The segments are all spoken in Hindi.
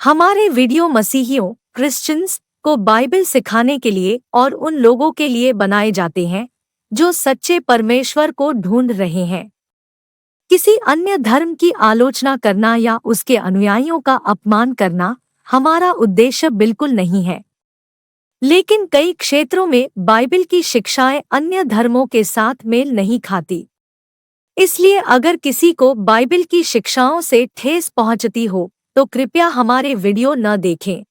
हमारे वीडियो मसीहियों क्रिश्चियंस को बाइबल सिखाने के लिए और उन लोगों के लिए बनाए जाते हैं जो सच्चे परमेश्वर को ढूंढ रहे हैं। किसी अन्य धर्म की आलोचना करना या उसके अनुयायियों का अपमान करना हमारा उद्देश्य बिल्कुल नहीं है। लेकिन कई क्षेत्रों में बाइबल की शिक्षाएं अन्य धर्मों के साथ मेल नहीं खाती। इसलिए अगर किसी को बाइबल की शिक्षाओं से ठेस पहुंचती हो तो कृपया हमारे वीडियो न देखें।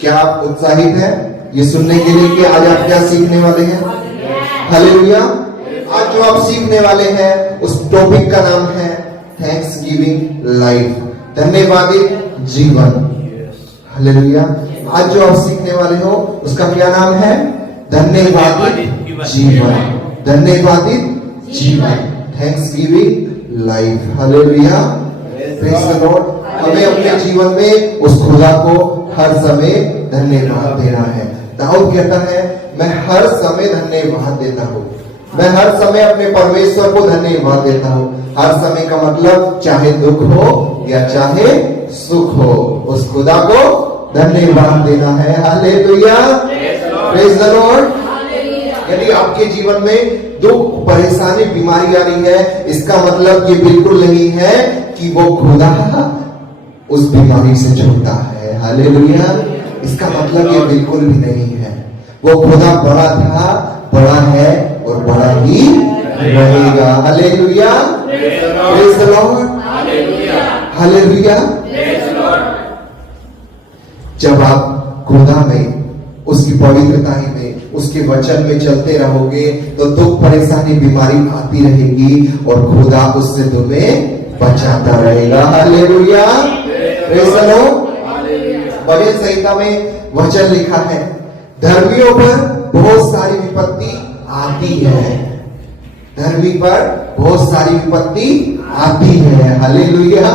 क्या आप उत्साहित हैं ये सुनने के लिए कि आज आप क्या सीखने वाले हैं? हालेलुया। आज जो आप सीखने वाले हैं उस टॉपिक का नाम है थैंक्सगिविंग लाइफ, धन्यवादित जीवन। हालेलुया। आज जो आप सीखने वाले हो उसका क्या नाम है? धन्यवादित जीवन, धन्यवादित जीवन, Thanksgiving life. Hallelujah, praise the Lord. हमें अपने जीवन में उस खुदा को हर समय धन्यवाद देना है। दाऊद कहता है मैं हर समय धन्यवाद देता हूँ, मैं हर समय अपने परमेश्वर को धन्यवाद देता हूँ। हर समय का मतलब चाहे दुख हो या चाहे सुख हो, उस खुदा को धन्यवाद देना है। Hallelujah, praise the Lord. यदि आपके जीवन में दुख, परेशानी, बीमारी आ रही है, इसका मतलब ये बिल्कुल नहीं है कि वो खुदा उस बीमारी से छूटा है। हालेलुया, इसका मतलब ये बिल्कुल भी नहीं है। वो खुदा बड़ा था, बड़ा है और बड़ा ही रहेगा। Hallelujah, praise the Lord. Hallelujah. जब आप खुदा में, उसकी पवित्रता में, उसके वचन में चलते रहोगे तो दुख, परेशानी, बीमारी आती रहेगी और खुदा उससे तुम्हें बचाता रहेगा। Hallelujah, praise the Lord. भजन संहिता में वचन लिखा है धर्मियों पर बहुत सारी विपत्ति आती है, धर्मी पर बहुत सारी विपत्ति आती है। हालेलुया।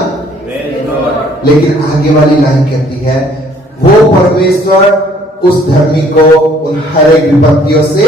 लेकिन आगे वाली लाइन कहती है वो परमेश्वर उस धर्मी को उन हर एक विपत्तियों से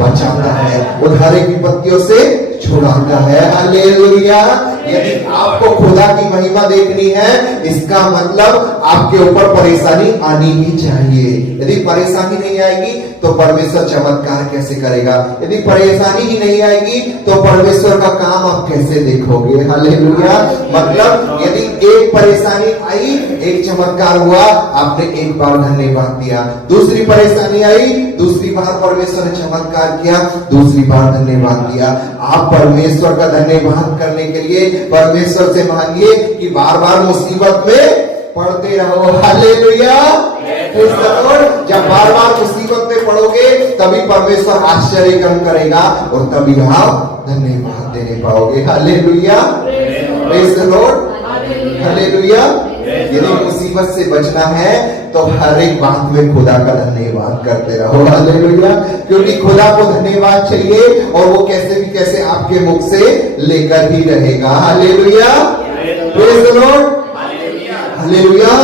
बचाता है, उन हर एक विपत्तियों से छुड़ाता है। हालेलुया। यदि आपको खुदा की महिमा देखनी है, इसका मतलब आपके ऊपर परेशानी आनी ही चाहिए। यदि परेशानी नहीं आएगी तो परमेश्वर चमत्कार कैसे करेगा? यदि परेशानी ही नहीं आएगी तो परमेश्वर का काम आप कैसे देखोगे? हालेलुया। मतलब यदि एक परेशानी आई, एक चमत्कार हुआ, आपने एक बार धन्यवाद दिया, दूसरी परेशानी आई, दूसरी बार परमेश्वर ने चमत्कार किया, दूसरी बार धन्यवाद दिया। आप परमेश्वर का धन्यवाद करने के लिए परमेश्वर से मांगिए कि बार बार मुसीबत में पढ़ते रहो। हालेलुया। जब बार बार मुसीबत में पढ़ोगे तभी परमेश्वर आश्चर्य कर्म करेगा और तभी आप धन्यवाद देने पाओगे। Hallelujah, praise the Lord. Hallelujah. यदि मुसीबत से बचना है तो हर एक बात में खुदा का धन्यवाद करते रहो। हालेलुया। क्योंकि खुदा को धन्यवाद चाहिए और वो कैसे भी कैसे आपके मुख से लेकर ही रहेगा। Hallelujah, praise the Lord. Hallelujah.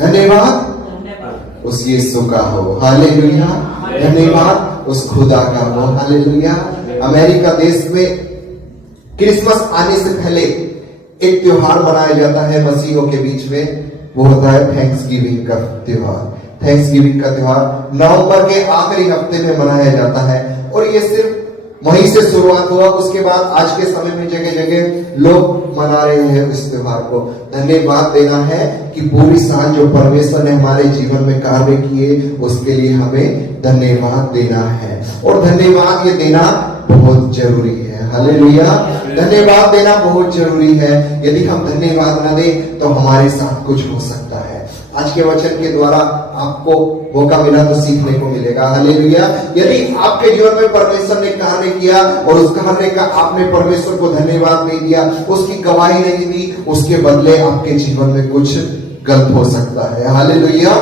धन्यवाद उस यीशु का हो। हालेलुया। धन्यवाद उस खुदा का हो। हालेलुया। अमेरिका देश में क्रिसमस आने से पहले एक त्योहार मनाया जाता है मसीहों के बीच में, वो होता है थैंक्सगिविंग का त्योहार। थैंक्सगिविंग का त्योहार नवंबर के आखिरी हफ्ते में मनाया जाता है और ये सिर्फ वहीं से शुरुआत हुआ। उसके बाद आज के समय में जगह जगह लोग मना रहे हैं इस त्योहार को। धन्यवाद देना है कि पूरी साल जो परमेश्वर ने हमारे जीवन में कार्य किए उसके लिए हमें धन्यवाद देना है और धन्यवाद ये देना बहुत जरूरी है। हालेलुया। धन्यवाद देना बहुत जरूरी है। यदि हम धन्यवाद न दें तो हमारे साथ कुछ हो सकता है। आज के वचन के द्वारा आपको मौका मिला तो सीखने को मिलेगा। हालेलुया। यदि आपके जीवन में परमेश्वर ने कार्य किया और उस कार्य का आपने परमेश्वर को धन्यवाद नहीं दिया, उसकी गवाही नहीं दी, उसके बदले आपके जीवन में कुछ गलत हो सकता है। हालेलुया।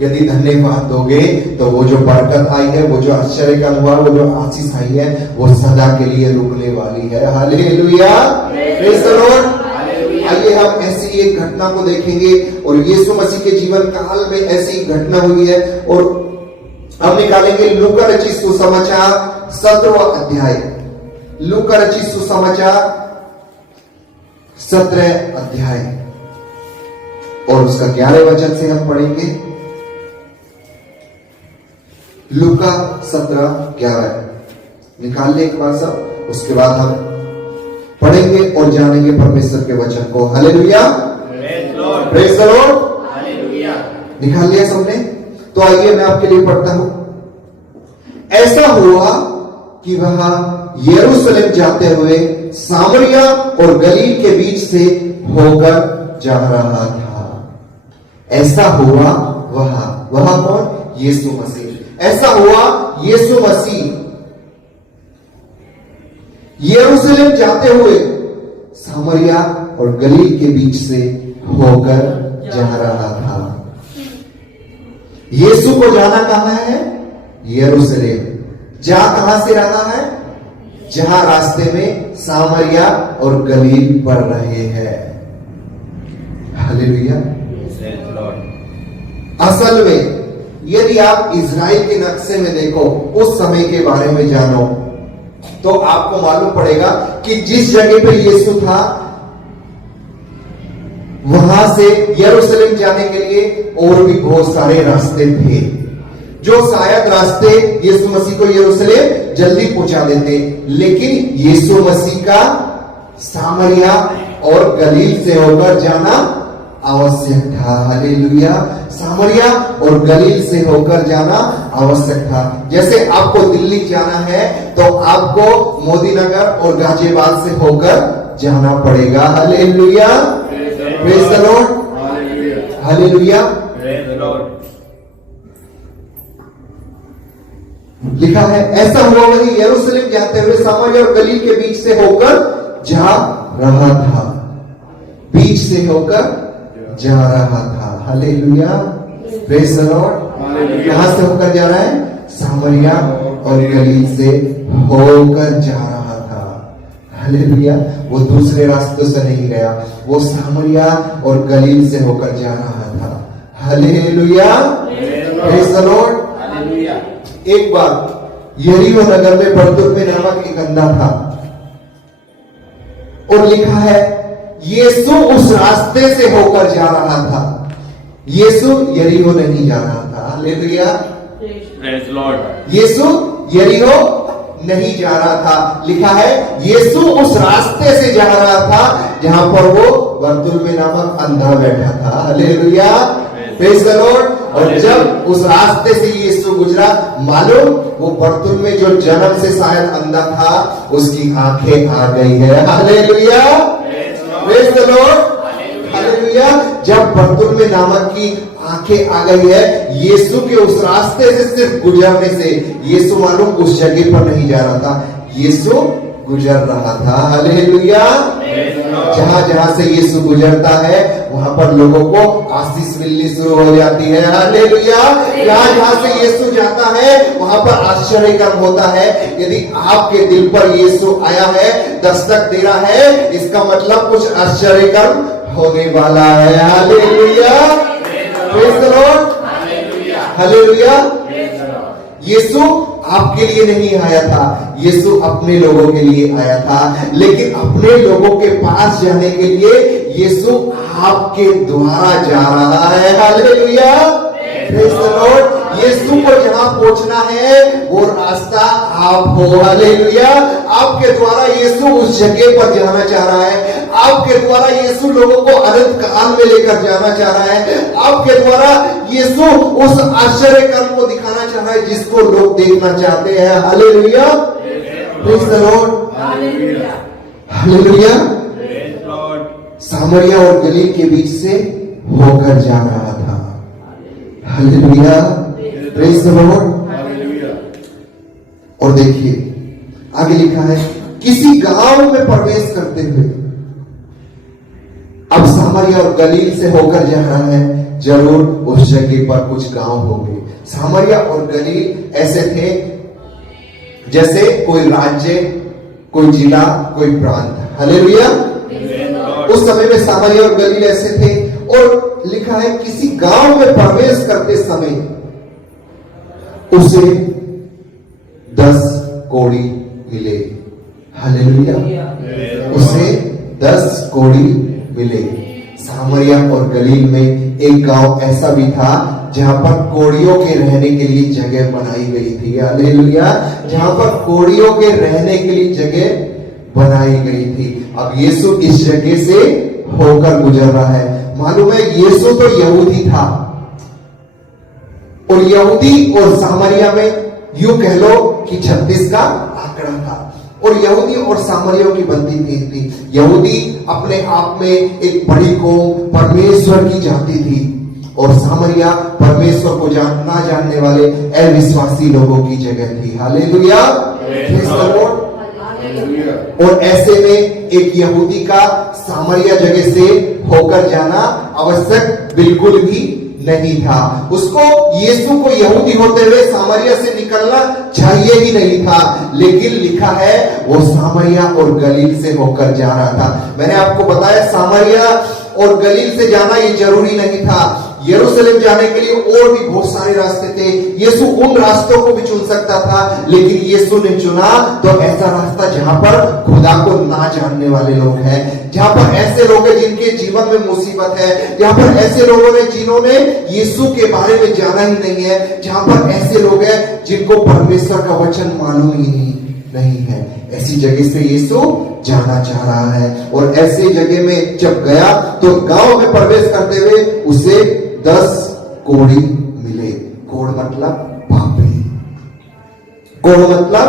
यदि धन्यवाद दोगे तो वो जो बरकत आई है, वो जो आश्चर्य का हुआ, वो जो आशीष आई है, वो सदा के लिए रुकने वाली है। Hallelujah, praise the Lord. आइए हम ऐसी एक घटना को देखेंगे और यीशु मसीह के जीवन काल में ऐसी घटना हुई है और हम निकालेंगे लूका रचित सुसमाचार 17वां अध्याय लूका रचित सुसमाचार 17 अध्याय और उसका 11 वचन से हम पढ़ेंगे। लूका 17:11 निकाल ले एक बार सब, उसके बाद हम पढ़ेंगे और जानेंगे परमेश्वर के वचन को। Hallelujah, praise the Lord. निकाल लिया सबने? तो आइए मैं आपके लिए पढ़ता हूं। ऐसा हुआ कि वह यरूशलेम जाते हुए सामरिया और गलील के बीच से होकर जा रहा था। ऐसा हुआ वह कौन? यीशु मसीह। ऐसा हुआ यीशु मसीह यरूशलेम जाते हुए सामरिया और गलील के बीच से होकर जा रहा था। यीशु को जाना कहां है? यरूशलेम। जा कहां से रहा है? जहां रास्ते में सामरिया और गलील पड़ रहे हैं। हालेलुया। असल में यदि आप इजराइल के नक्शे में देखो, उस समय के बारे में जानो, तो आपको मालूम पड़ेगा कि जिस जगह पे यीशु था वहां से यरूशलेम जाने के लिए और भी बहुत सारे रास्ते थे, जो शायद रास्ते यीशु मसीह को यरूशलेम जल्दी पहुंचा देते, लेकिन यीशु मसीह का सामरिया और गलील से होकर जाना आवश्यक था। हालेलुया। सामरिया और गलील से होकर जाना आवश्यक था। जैसे आपको दिल्ली जाना है तो आपको मोदी नगर और गाजियाबाद से होकर जाना पड़ेगा। Hallelujah, praise the Lord, hallelujah. लिखा है ऐसा हुआ वही यरूशलेम जाते हुए सामरिया और गलील के बीच से होकर जा रहा था। बीच से होकर जा रहा था। Hallelujah, praise the Lord. कहां से होकर जा रहा है? सामरिया और गलील से होकर जा रहा था। हालेलुया। वो दूसरे रास्तों से नहीं गया, वो सामरिया और गलील से होकर जा रहा था। Hallelujah, praise the Lord. एक बार यरीहो नगर में बरतुल्मै नामक एक अंधा था और लिखा है यीशु उस रास्ते से होकर जा रहा था। यीशु यरीहो नहीं जा रहा था। Hallelujah, praise Lord. यीशु यरीहो नहीं जा रहा था। लिखा है यीशु उस रास्ते से जा रहा था जहां पर वो बरतुल्मै नामक अंधा बैठा था। Hallelujah, praise the lord. और जब उस रास्ते से यीशु गुजरा, मालूम वो बरतुल्मै जो जन्म से शायद अंधा था, उसकी आंखें आ गई है। Hallelujah, praise the Lord, hallelujah. जब बरतुल्मै नामक की आंखें आ गई है, यीशु के उस रास्ते से सिर्फ गुजरने से, यीशु मालूम उस जगह पर नहीं जा रहा था, यीशु गुजर रहा था। हालेलुया। जहां जहां से यीशु गुजरता है वहां पर लोगों को आशीष मिलनी शुरू हो जाती है। हालेलुया। जहां जहां से यीशु जाता है वहां पर आश्चर्य कर्म होता है। यदि आपके दिल पर यीशु आया है, दस्तक दे रहा है, इसका मतलब कुछ आश्चर्य कर्म होने वाला है। Hallelujah, praise the Lord, hallelujah. Yeshu आपके लिए नहीं आया था, यीशु अपने लोगों के लिए आया था, लेकिन अपने लोगों के पास जाने के लिए यीशु आपके द्वारा जा रहा है। Hallelujah, praise the lord. यीशु को जहां पहुंचना है वो रास्ता आप हो। हालेलुया। आपके द्वारा यीशु उस जगह पर जाना चाह रहा है। आपके द्वारा यीशु लोगों को अनंत काल में लेकर जाना चाह रहा है। आपके द्वारा यीशु उस आश्चर्य कर्म को दिखाना चाह रहा है जिसको लोग देखना चाहते हैं। Hallelujah, praise the Lord, hallelujah. सामरिया और गलील के बीच से होकर जा रहा था। Hallelujah, praise the lord. और देखिए आगे लिखा है किसी गांव में प्रवेश करते हुए, अब सामरिया और गलील से होकर जा रहा है, जरूर उस जगह पर कुछ गांव होंगे। सामरिया और गलील ऐसे थे जैसे कोई राज्य, कोई जिला, कोई प्रांत। हालेलुया। उस समय में सामरिया और गलील ऐसे थे। और लिखा है किसी गांव में प्रवेश करते समय उसे 10 कोढ़ी मिले। हालेलुया। उसे 10 कोड़ी मिले। सामरिया और गलील में एक गांव ऐसा भी था जहां पर कोड़ियों के रहने के लिए जगह बनाई गई थी। हालेलुया। जहां पर कोड़ियों के रहने के लिए जगह बनाई गई थी। अब यीशु इस जगह से होकर गुजर रहा है। मालूम है, यीशु तो यहूदी था और यहूदी और सामरिया में यूं कह लो कि 36 का आंकड़ा था। और यहूदी और सामरियों की बनती थी। यहूदी अपने आप में एक बड़ी कौम, परमेश्वर की जाति थी, और सामरिया परमेश्वर को ना जानने वाले अविश्वासी लोगों की जगह थी। हालेलुया। और ऐसे में एक यहूदी का सामरिया जगह से होकर जाना आवश्यक बिल्कुल भी नहीं था। उसको, यीशु को यहूदी होते हुए सामरिया से निकलना चाहिए ही नहीं था, लेकिन लिखा है वो सामरिया और गलील से होकर जा रहा था। मैंने आपको बताया सामरिया और गलील से जाना ये जरूरी नहीं था। यरूशलेम जाने के लिए और भी बहुत सारे रास्ते थे। यीशु उन रास्तों को भी चुन सकता था, लेकिन यीशु ने चुना तो ऐसा रास्ता जहां पर खुदा को ना जानने वाले लोग हैं, जहां पर ऐसे लोग हैं जिनके जीवन में मुसीबत है, जहां पर ऐसे लोगों ने जिन्होंने यीशु के बारे में जाना ही नहीं है, जहां पर ऐसे लोग हैं जिनको परमेश्वर का वचन मालूम ही नहीं है। ऐसी जगह से यीशु जाना चाह रहा है। और ऐसी जगह में जब गया तो गांव में प्रवेश करते हुए उसे 10 कोढ़ी मिले। कोढ़ मतलब पापी। कोढ़ मतलब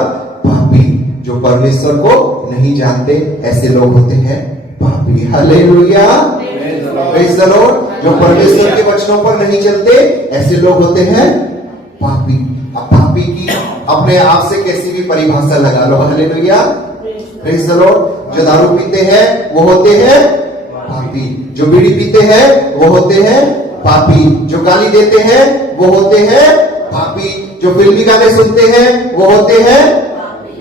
पापी, जो परमेश्वर को नहीं जानते, ऐसे लोग होते हैं पापी। हालेलुया। Praise the Lord. जो परमेश्वर के वचनों पर नहीं चलते, ऐसे लोग होते हैं पापी। अब पापी की अपने आप से कैसी भी परिभाषा लगा लो। हालेलुया। Praise the Lord. जो दारू पीते हैं वो होते हैं पापी। जो बीड़ी पीते हैं वो होते हैं पापी। जो गाली देते हैं वो होते हैं पापी। जो फिल्मी गाने सुनते हैं वो होते हैं,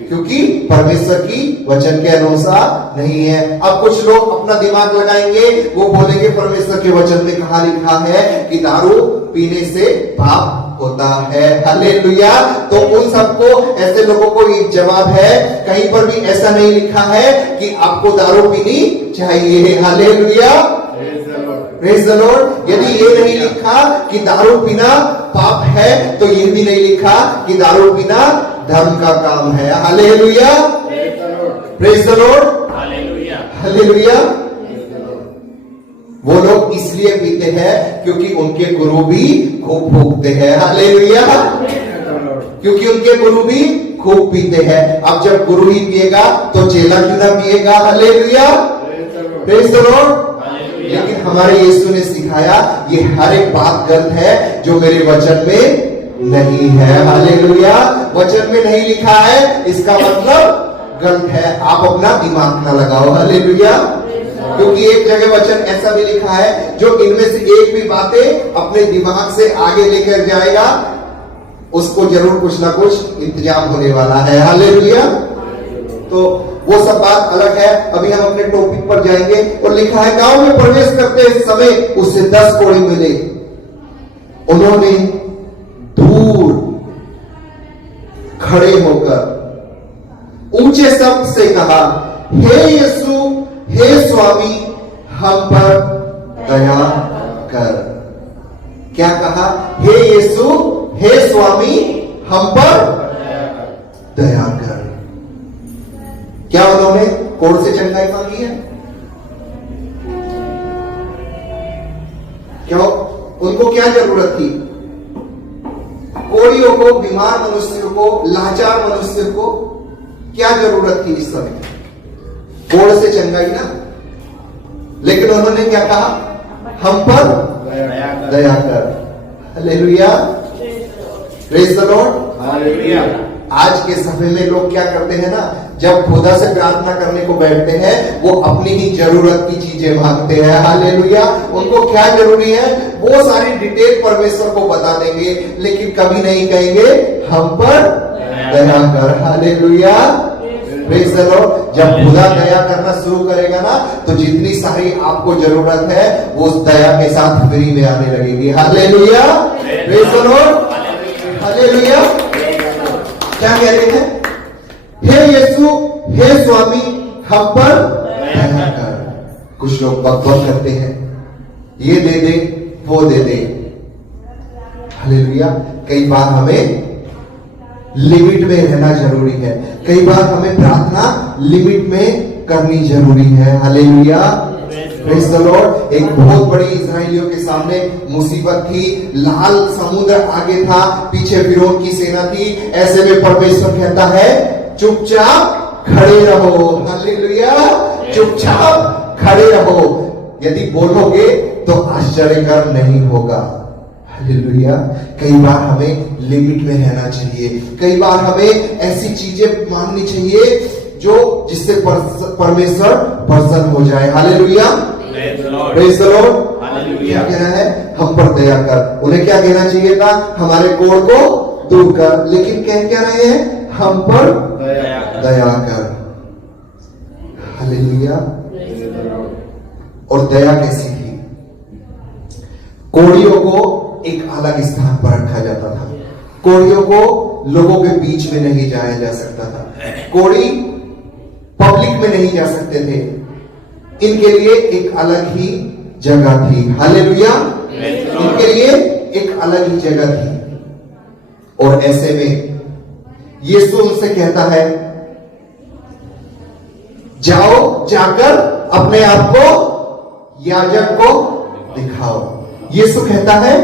क्योंकि परमेश्वर की वचन के अनुसार नहीं है। अब कुछ लोग अपना दिमाग लगाएंगे, वो बोलेंगे परमेश्वर के वचन में कहां लिखा है कि दारू पीने से पाप होता है। हालेलुया। तो उन सबको, ऐसे लोगों को एक जवाब है, कहीं पर भी ऐसा नहीं लिखा है कि आपको दारू पीनी चाहिए। हालेलुया। Praise the Lord. यदि ये नहीं लिखा कि दारू पीना पाप है, तो ये भी नहीं लिखा कि दारू पीना धर्म का काम है। Hallelujah. Praise the Lord. Hallelujah. वो लोग इसलिए पीते हैं क्योंकि उनके गुरु भी खूब फूकते हैं। हालेलुया। क्योंकि उनके गुरु भी खूब पीते हैं। अब जब गुरु ही पिएगा तो चेला क्यों ना पिएगा। हालेलुया। Praise the Lord. लेकिन हमारे यीशु ने सिखाया ये हर एक बात गलत है जो मेरे वचन में नहीं है। हालेलुया। वचन में नहीं लिखा है इसका मतलब गलत है। आप अपना दिमाग ना लगाओ। हालेलुया। क्योंकि एक जगह वचन ऐसा भी लिखा है, जो इनमें से एक भी बातें अपने दिमाग से आगे लेकर जाएगा उसको जरूर कुछ ना कुछ इंतजाम होने वाला है। हालेलुया। तो वो सब बात अलग है। अभी हम अपने टॉपिक पर जाएंगे। और लिखा है गांव में प्रवेश करते समय उससे 10 कोढ़ी मिले। उन्होंने दूर खड़े होकर ऊंचे शब्द से कहा, हे यीशु, हे स्वामी, हम पर दया कर। क्या कहा? हे यीशु, हे स्वामी, हम पर दया कर। क्या उन्होंने कोढ़ से चंगाई मांगी है? क्यों? उनको क्या जरूरत थी? कोढ़ियों को, बीमार मनुष्य को, लाचार मनुष्य को क्या जरूरत थी इस समय? कोढ़ से चंगाई ना। लेकिन उन्होंने क्या कहा? हम पर दया कर। Hallelujah. Praise the Lord. Hallelujah. आज के समय में लोग क्या करते हैं ना, जब खुदा से प्रार्थना करने को बैठते हैं वो अपनी ही जरूरत की चीजें मांगते हैं। हालेलुया। उनको क्या जरूरी है वो सारी डिटेल परमेश्वर को बता देंगे, लेकिन कभी नहीं कहेंगे हम पर दया कर। हालेलुया। Praise the Lord. जब खुदा दया करना शुरू करेगा ना, तो जितनी सारी आपको जरूरत है वो उस दया के साथ फ्री में आने लगेगी। Hallelujah. Praise the Lord. Hallelujah. क्या कह रहे हैं? हे यीशु, हे स्वामी हम पर दया कर। कुछ लोग बकबक करते हैं, ये दे दे वो दे दे। हालेलुया। कई बार हमें लिमिट में रहना जरूरी है, कई बार हमें प्रार्थना लिमिट में करनी जरूरी है। Hallelujah, praise the Lord. एक बहुत बड़ी इस्राएलियों के सामने मुसीबत थी, लाल समुद्र आगे था, पीछे फिरौन की सेना थी। ऐसे में परमेश्वर कहता है चुपचाप खड़े रहो। हालेलुया, चुपचाप खड़े रहो। यदि बोलोगे तो आश्चर्यकर नहीं होगा। हालेलुया। कई बार हमें लिमिट में रहना चाहिए, कई बार हमें ऐसी चीजें मांगनी चाहिए जो जिससे परमेश्वर प्रसन्न हो जाए। Hallelujah, praise the Lord. क्या कहना है? हम पर दया कर। उन्हें क्या कहना चाहिए था? हमारे कोढ़ को दूर कर। लेकिन कह क्या रहे हैं? हम पर दया कर। हालेलुया। और दया कैसी थी? कोढ़ियों को एक अलग स्थान पर रखा जाता था। कोढ़ियों को लोगों के बीच में नहीं जाया जा सकता था। कोढ़ी पब्लिक में नहीं जा सकते थे, इनके लिए एक अलग ही जगह थी। हालेलुया, इनके लिए एक अलग ही जगह थी। और ऐसे में यीशु उनसे कहता है जाओ, जाकर अपने आप को याजक को दिखाओ। यीशु कहता है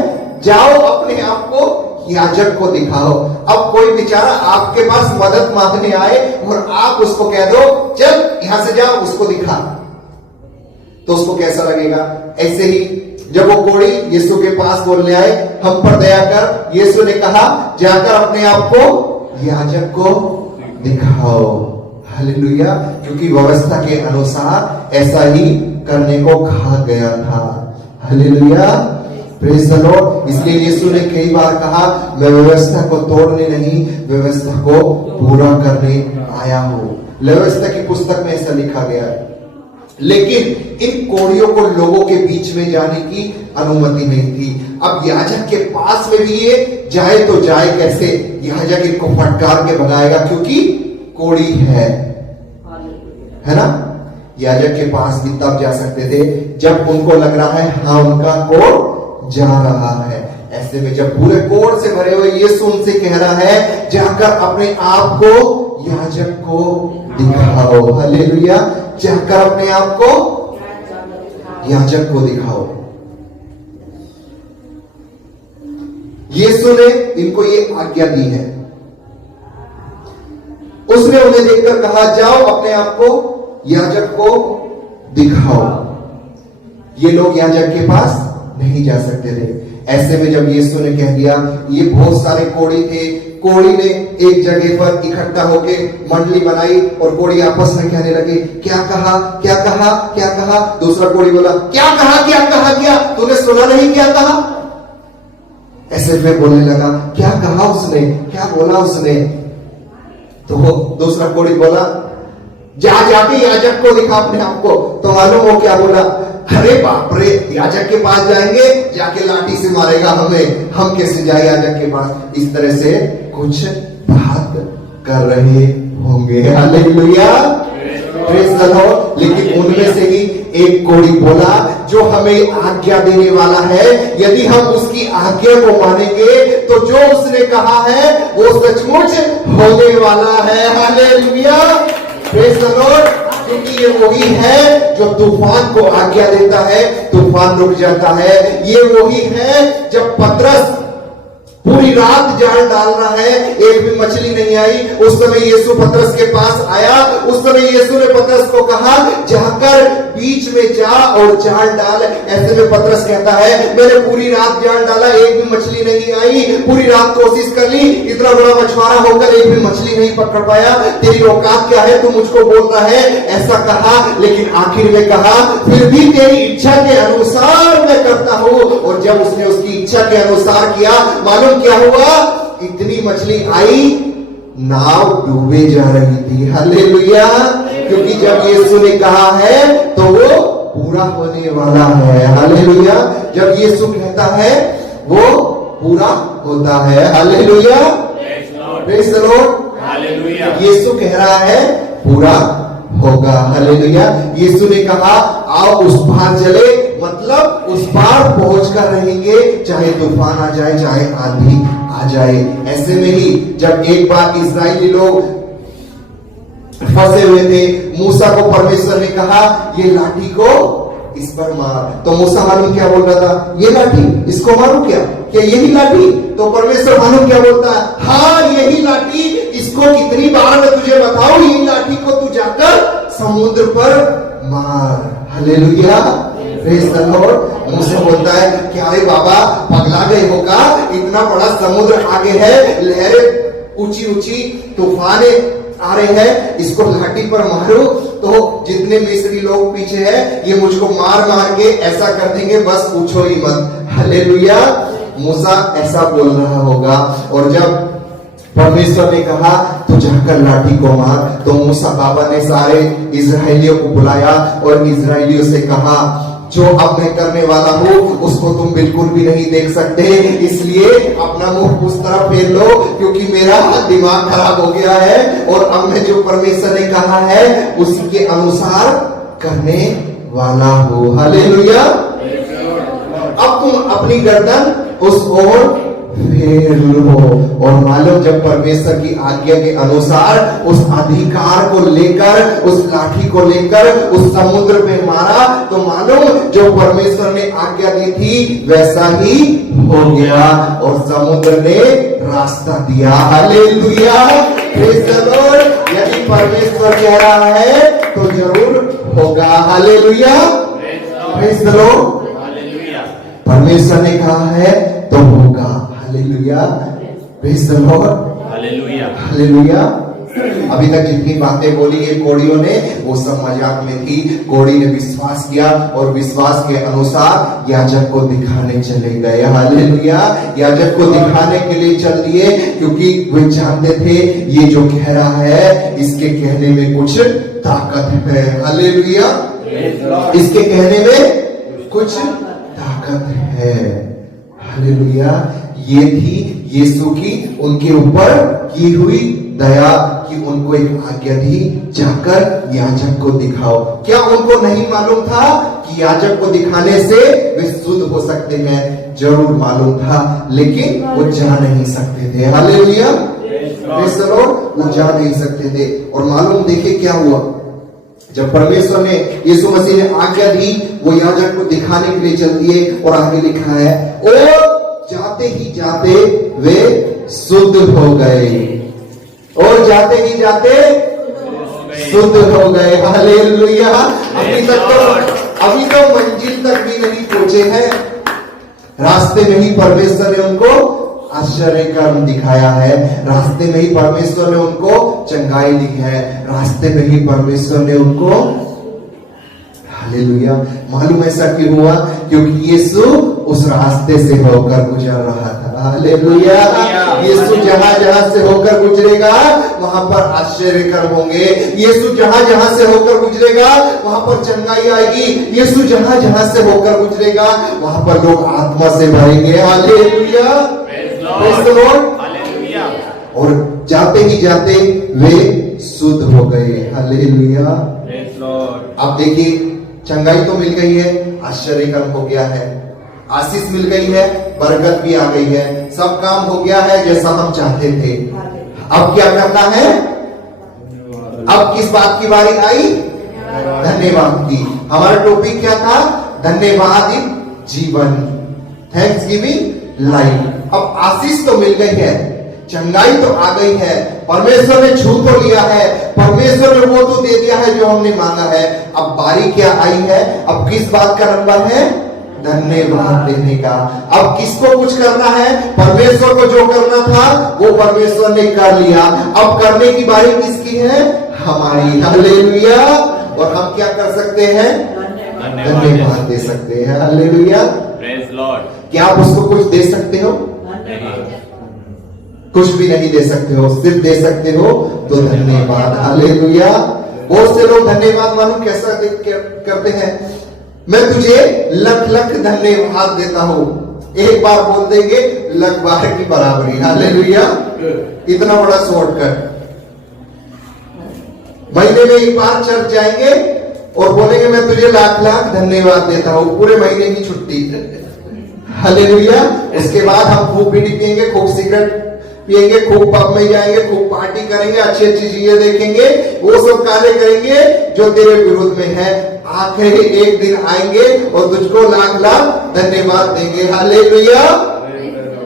जाओ अपने आप को याजक को दिखाओ। अब कोई बेचारा आपके पास मदद मांगने आए और आप उसको कह दो चल यहां से जाओ, उसको दिखा, तो उसको कैसा लगेगा? ऐसे ही जब वो कोढ़ी यीशु के पास बोलने आए हम पर दया कर, यीशु ने कहा जाकर अपने आप को याजक को दिखाओ। हालेलुया, क्योंकि व्यवस्था के अनुसार ऐसा ही करने को कहा गया था। Hallelujah, praise the Lord. इसलिए यीशु ने कई बार कहा मैं व्यवस्था को तोड़ने नहीं, व्यवस्था को पूरा करने आया हूं। व्यवस्था की पुस्तक में ऐसा लिखा गया है। लेकिन इन कोढ़ियों को लोगों के बीच में जाने की अनुमति नहीं थी। अब याजक के पास में भी ये जाए तो जाए कैसे? याजक इनको फटकार के भगाएगा क्योंकि कोढ़ी है ना। याजक के पास भी तब जा सकते थे जब उनको लग रहा है हाँ उनका कोढ़ जा रहा है। ऐसे में जब पूरे कोढ़ से भरे हुए यीशु उनसे कह रहा है जाकर अपने आप को याजक को दिखाओ। हालेलुया, जाकर अपने आप को याजक को दिखाओ। यीशु ने इनको ये आज्ञा दी है। उसने उन्हें देखकर कहा जाओ अपने आप को याजक को दिखाओ। ये लोग याजक के पास नहीं जा सकते थे। ऐसे में जब यीशु ने कह दिया, ये बहुत सारे कोढ़ी थे, कोढ़ी ने एक जगह पर इकट्ठा होके मंडली बनाई और कोढ़ी आपस में कहने लगे क्या कहा क्या कहा क्या कहा। दूसरा कोढ़ी बोला क्या कहा क्या तूने सुना नहीं क्या कहा? ऐसे में बोलने लगा क्या कहा उसने, क्या बोला उसने? तो दूसरा कोढ़ी बोला जाके याजक को दिखा अपने आप को। तो मालूम हो क्या बोला? अरे बाप रे, याजक के पास जाएंगे, जाके लाठी से मारेगा हमें, हम कैसे जाए याजक के पास? इस तरह से कुछ बात कर रहे होंगे। Hallelujah, praise the Lord. लेकिन उनमें से ही एक कोढ़ी बोला जो हमें आज्ञा देने वाला है, यदि हम उसकी आज्ञा को मानेंगे तो जो उसने कहा है वो सचमुच होने वाला है। Hallelujah, praise the Lord. क्योंकि ये वही है जो तूफान को आज्ञा देता है, तूफान रुक जाता है। ये वही है जब पतरस पूरी रात जाल डाल रहा है, एक भी मछली नहीं आई, उस समय यीशु पतरस के पास आया। उस समय यीशु ने पतरस को कहा जाकर बीच में जा और जाल डाल। ऐसे में पतरस कहता है मैंने पूरी रात जाल डाला, एक भी मछली नहीं आई, पूरी रात कोशिश कर ली, इतना बड़ा मछुआरा होकर एक भी मछली नहीं पकड़ पाया। तेरी औकात क्या है, तू मुझको बोल रहा है? ऐसा कहा। लेकिन आखिर में कहा फिर भी तेरी इच्छा के अनुसार मैं करता हूं। और जब उसने उसकी इच्छा के अनुसार किया, मालूम क्या हुआ? इतनी मछली आई, नाव डूबे जा रही थी। हालेलुया, क्योंकि जब यीशु ने कहा है तो वो पूरा होने वाला है। हालेलुया, जब यीशु कहता है वो पूरा होता है। Hallelujah, praise the Lord. Hallelujah, यीशु कह रहा है पूरा होगा। हालेलुया। यीशु ने कहा आओ उस पार चले, मतलब उस पार पहुंचकर रहेंगे, चाहे तूफान आ जाए, चाहे आंधी आ जाए। ऐसे में ही जब एक बार इस्राएली लोग फंसे हुए थे, मूसा को परमेश्वर ने कहा ये लाठी को इस पर मार, तो मूसा मालूम क्या बोल रहा था, ये लाठी इसको मारूं क्या यही लाठी? तो परमेश्वर मालूम क्या बोलता है, हाँ यही लाठी, इसको कितनी बार मैं तुझे बताऊं, यही लाठी को तू जाकर समुद्र पर मार। Hallelujah, praise the lord. मूसा बोलता है कि अरे बाबा पगला गए होगा, इतना बड़ा समुद्र आगे है, लहरें ऊंची ऊंची, तूफाने आ रहे हैं, इसको लाठी पर मारो तो जितने मिस्री लोग पीछे हैं ये मुझको मार मार के ऐसा कर देंगे, बस पूछो ही मत। हालेलुया। मूसा ऐसा बोल रहा होगा। और जब परमेश्वर ने कहा तू जाकर लाठी को मार, तो मूसा बाबा ने सारे इजराइलियों को बुलाया और इजराइलियों से कहा जो अब मैं करने वाला हूँ उसको तुम बिल्कुल भी नहीं देख सकते, इसलिए अपना मुंह उस तरफ फेर लो, क्योंकि मेरा दिमाग खराब हो गया है और अब मैं जो परमेश्वर ने कहा है उसी के अनुसार करने वाला हूँ। हालेलुया। अब तुम अपनी गर्दन उस ओर फेर लो। और मालूम जब परमेश्वर की आज्ञा के अनुसार उस अधिकार को लेकर, उस लाठी को लेकर उस समुद्र में मारा, तो मालूम जो परमेश्वर ने आज्ञा दी थी वैसा ही हो गया और समुद्र ने रास्ता दिया। Hallelujah, praise the Lord. यदि परमेश्वर कह रहा है तो जरूर होगा। Hallelujah, praise the Lord. परमेश्वर ने कहा है तो होगा। Hallelujah, praise the Lord. Hallelujah, hallelujah. अभी तक जितनी बातें बोली ये कोड़ियों ने, वो सब मजाक में थी। कोड़ी ने विश्वास किया और विश्वास के अनुसार याजक को दिखाने चले गए। हालेलुया, याजक को दिखाने के लिए चल दिए, क्योंकि वे जानते थे ये जो कह रहा है इसके कहने में कुछ ताकत है। हालेलुया, इसके कहने में कुछ ताकत है। हालेलुया। ये थी यीशु की उनके ऊपर की हुई दया कि उनको एक आज्ञा दी जाकर याजक को दिखाओ। क्या उनको नहीं मालूम था कि याजक को दिखाने से वे शुद्ध हो सकते हैं? जरूर मालूम था, लेकिन वो जा नहीं सकते थे। Hallelujah, praise the Lord. वो जा नहीं सकते थे। और मालूम देखिए क्या हुआ, जब परमेश्वर ने, यीशु मसीह ने आज्ञा दी, वो याजक को दिखाने के लिए चल दिए। और आगे लिखा है और जाते ही जाते वे शुद्ध हो गए, और जाते ही जाते शुद्ध हो गए। हालेलुया। अभी तो मंजिल तक भी नहीं पहुंचे हैं, रास्ते में ही परमेश्वर ने उनको आश्चर्य कर्म दिखाया है, रास्ते में ही परमेश्वर ने उनको चंगाई दी है, रास्ते में ही परमेश्वर ने उनको, हालेलुया। मालूम ऐसा क्यों हुआ? क्योंकि यीशु उस रास्ते से होकर गुजर रहा था। हालेलुया। यीशु जहां जहां से होकर गुजरेगा वहां पर आश्चर्य कर्म होंगे। यीशु जहां जहां से होकर गुजरेगा वहां पर चंगाई आएगी। यीशु जहां जहां से होकर गुजरेगा वहां पर लोग आत्मा से भरेंगे। Hallelujah, praise the Lord. Hallelujah. और जाते ही जाते वे शुद्ध हो गए। Hallelujah, praise Lord. अब देखिए चंगाई तो मिल गई है, आश्चर्य कर्म हो गया है, आशीष मिल गई है, बरकत भी आ गई है, सब काम हो गया है जैसा हम चाहते थे। अब क्या करना है? अब किस बात की बारी आई? धन्यवाद की। हमारा टॉपिक क्या था? धन्यवाद जीवन, थैंक्स गिविंग लाइफ। अब आशीष तो मिल गई है, चंगाई तो आ गई है, परमेश्वर ने छू तो लिया है, परमेश्वर ने वो तो दे दिया है जो हमने मांगा है। अब बारी क्या आई है? अब किस बात का नंबर है? धन्यवाद देने का। अब किसको कुछ करना है? परमेश्वर को जो करना था वो परमेश्वर ने कर लिया। अब करने की बारी किसकी है? हमारी। हालेलुया। और हम क्या कर सकते हैं? धन्यवाद दे सकते हैं। Hallelujah, praise Lord. क्या आप उसको कुछ दे सकते हो? कुछ भी नहीं दे सकते हो, सिर्फ दे सकते हो तो धन्यवाद। हालेलुया। बहुत से लोग धन्यवाद मालूम कैसा करते हैं? मैं तुझे लख लख धन्यवाद देता हूं। एक बार बोल देंगे लख बार की बराबरी। हालेलुया, इतना बड़ा शॉर्टकट। महीने में एक बार चर्च जाएंगे और बोलेंगे मैं तुझे लाख लाख धन्यवाद देता हूं, पूरे महीने की छुट्टी। हालेलुया। इसके बाद हम खूब बीड़ी पियेंगे, खूब सिगरेट पियेंगे, खूब पब में जाएंगे, खूब पार्टी करेंगे, अच्छी अच्छी चीजें देखेंगे, वो सब कार्य करेंगे जो तेरे विरोध में है। आखिर एक दिन आएंगे और तुझको लाख लाख धन्यवाद देंगे। हालेलुया।